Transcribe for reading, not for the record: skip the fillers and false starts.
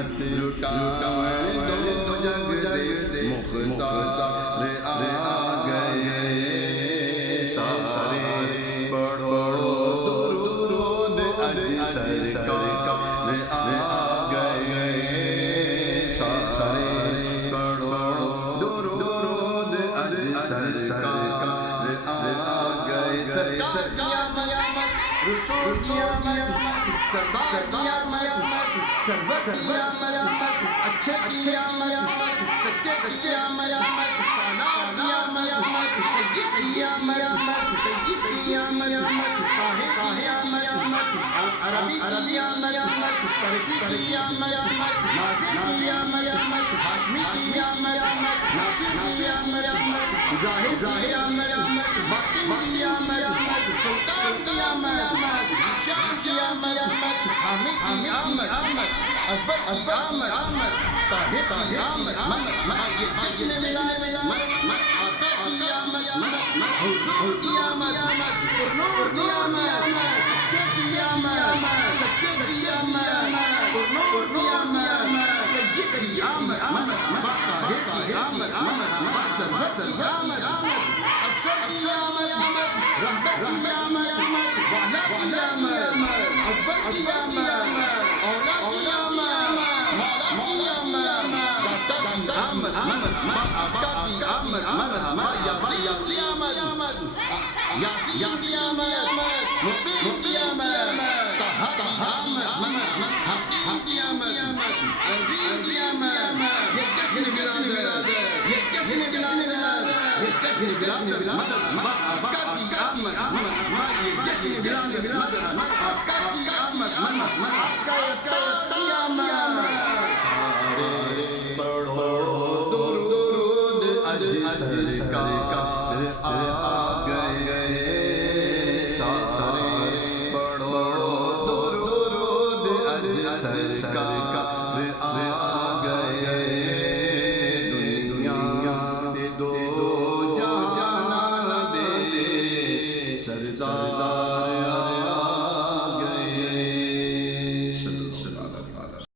قیامت لٹائے دو جگ دے مختار آ گئے سارے پڑھو درود اج سرکار آ گئے سارے پڑھو درود اج سرکار آ گئے سرکار کی آمد رسول کی آمد سردار کی آمد سرور کی آمد اچھے کی آمد سچے سچے آمد سالار کی آمد سید کی آمد سید کی آمد طاہر کی آمد عربی کی آمد قریشی کی آمد ناظر کی آمد ہاشمی کی آمد ناصر کی آمد ظاہر کی آمد باطن کی آمد سلطان کی آمد شاہ کی آمد حامد کی آمد اکبر کی آمد طاہر کی آمد یہ جشن ملا آقا کی آمد حضور کی آمد پرنور کی آمد اچھے کی آمد سچے کی آمد پرنور کی آمد سید کی آمد طاہر کی آمد سرور کی آمد افسر کی آمد رہبر کی آمد والا کی آمد اکبر کی آمد اولا کی آمد مولا کی آمد داتا کی آمد آقا کی آمد یاسین کی آمد یاسین کی آمد مبین کی آمد طہا کی آمد حق کی آمد عظیم کی آمد یہ جشن بلاد یہ جشن بلاد یہ جشن بلاد آقا کی آمد یہ جشن بلاد